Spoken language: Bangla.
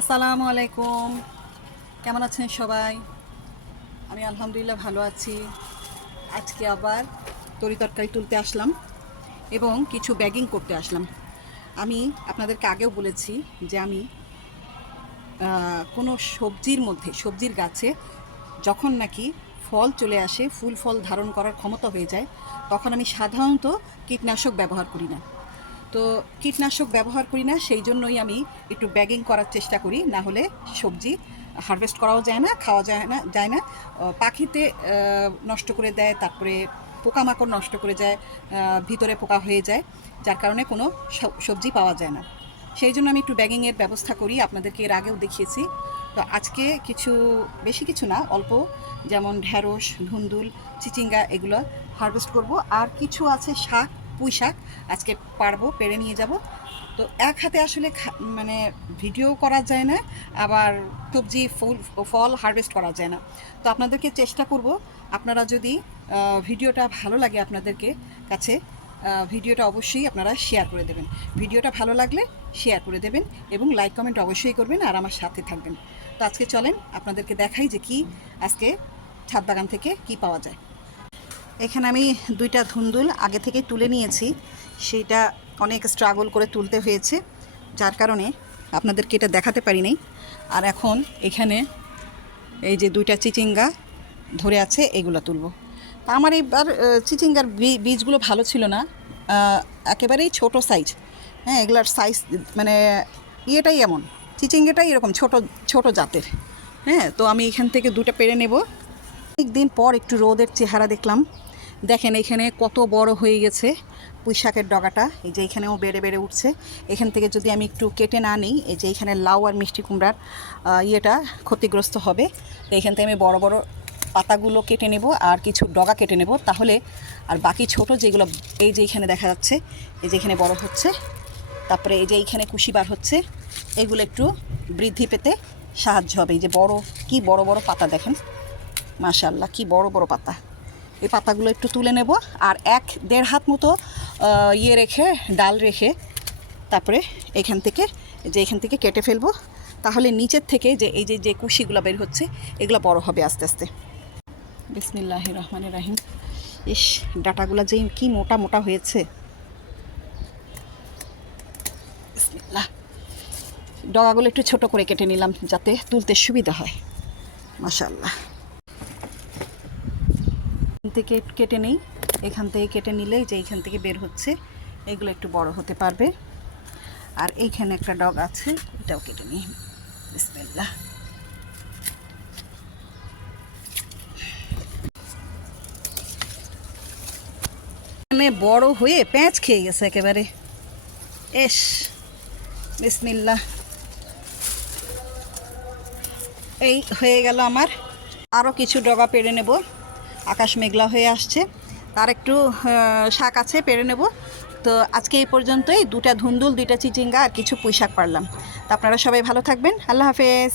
আসসালামু আলাইকুম। কেমন আছেন সবাই? আমি আলহামদুলিল্লাহ ভালো আছি। আজকে আবার তরি তরকারি তুলতে আসলাম এবং কিছু ব্যাগিং করতে আসলাম। আমি আপনাদেরকে আগেও বলেছি যে আমি কোনো সবজির মধ্যে, সবজির গাছে যখন নাকি ফল চলে আসে, ফুল ফল ধারণ করার ক্ষমতা হয়ে যায়, তখন আমি সাধারণত কীটনাশক ব্যবহার করি না। তো কীটনাশক ব্যবহার করি না, সেই জন্যই আমি একটু ব্যাগিং করার চেষ্টা করি। না হলে সবজি হারভেস্ট করাও যায় না, খাওয়া যায় না যায় না। পাখিতে নষ্ট করে দেয়, তারপরে পোকামাকড় নষ্ট করে যায় ভিতরে পোকা হয়ে যায়, যার কারণে কোনো সব- সবজি পাওয়া যায় না। সেই জন্য আমি একটু ব্যাগিংয়ের ব্যবস্থা করি, আপনাদেরকে এর আগেও দেখিয়েছি। তো আজকে কিছু, বেশি কিছু না, অল্প, যেমন ঢ্যাঁড়স ধুন্দুল, চিচিঙ্গা, এগুলো হারভেস্ট করব। আর কিছু আছে শাক পুঁই শাক। আজকে পারব পেরে নিয়ে যাব। তো এক হাতে আসলে মানে ভিডিও করা যায় না, আবার সবজি, ফুল, ফল হারভেস্ট করা যায় না। তো আপনাদেরকে চেষ্টা করব, আপনারা যদি ভিডিওটা ভালো লাগে আপনাদেরকে কাছে ভিডিওটা অবশ্যই আপনারা শেয়ার করে দেবেন। ভিডিওটা ভালো লাগলে শেয়ার করে দেবেন এবং লাইক কমেন্ট অবশ্যই করবেন আর আমার সাথে থাকবেন। তো আজকে চলেন, আপনাদেরকে দেখাই যে কি আজকে ছাদ বাগান থেকে কি পাওয়া যায়। এখানে আমি দুইটা ধুন্দুল আগে থেকে তুলে নিয়েছি। সেইটা অনেক স্ট্রাগল করে তুলতে হয়েছে, যার কারণে আপনাদেরকে এটা দেখাতে পারি নাই আর এখন এখানে এই যে দুইটা চিচিঙ্গা ধরে আছে, এগুলো তুলব। তা আমার এইবার চিচিঙ্গার বীজগুলো ভালো ছিল না। একেবারেই ছোট সাইজ হ্যাঁ এগুলার সাইজ মানে ইয়েটাই এমন। চিচিঙ্গাটাই এরকম ছোট ছোট জাতের। হ্যাঁ তো আমি এখান থেকে দুটো পেরে নেব। অনেক দিন পর একটু রোদের চেহারা দেখলাম। দেখেন এখানে কত বড় হয়ে গেছে পুঁই শাকের ডগাটা। এই যে এখানেও বেড়ে বেড়ে উঠছে। এখান থেকে যদি আমি একটু কেটে না নিই, এই যে এখানে লাউ আর মিষ্টি কুমড়ার ইয়েটা ক্ষতিগ্রস্ত হবে। তো এখান থেকে আমি বড় বড় পাতাগুলো কেটে নেব আর কিছু ডগা কেটে নেব। তাহলে আর বাকি ছোট যেগুলো, এই যে এখানে দেখা যাচ্ছে, এই যে এখানে বড় হচ্ছে, তারপরে এই যে এইখানে কুশি বার হচ্ছে, এগুলো একটু বৃদ্ধি পেতে সাহায্য হবে। এই যে বড়, কি বড় বড় পাতা দেখেন। মাশাল্লাহ কি বড় বড় পাতা। এই পাতাগুলো একটু তুলে নেব আর এক দেড় হাত মতো ইয়ে রেখে, ডাল রেখে তারপরে এখান থেকে যে এখান থেকে কেটে ফেলব। তাহলে নিচের থেকে যে, এই যে যে কুশিগুলো বের হচ্ছে, এগুলো বড় হবে আস্তে আস্তে। বিসমিল্লাহ রহমান রাহিম। ইস, ডাটাগুলো যে কি মোটা মোটা হয়েছে। ডগাগুলো একটু ছোট করে কেটে নিলাম যাতে তুলতে সুবিধা হয়। মাশাল্লাহ এখান থেকে কেটে নেই। এখান থেকে কেটে নিলে যে এইখান থেকে বের হচ্ছে, এগুলো একটু বড় হতে পারবে। আর এইখানে একটা ডগ আছে, এটাও কেটে নিই। বিসমিল্লাহ। এখানে বড় হয়ে প্যাঁচ খেয়ে গেছে একেবারে। এস, বিসমিল্লাহ। এই হয়ে গেল আমার। আরও কিছু ডগা পেড়ে নেব। আকাশ মেঘলা হয়ে আসছে। তার একটু শাক আছে, পেরে নেব। তো আজকে এই পর্যন্তই। দুটা ধুন্দুল, দুইটা চিচিঙ্গা আর কিছু পুঁই শাক পারলাম। তো আপনারা সবাই ভালো থাকবেন। আল্লাহ হাফেজ।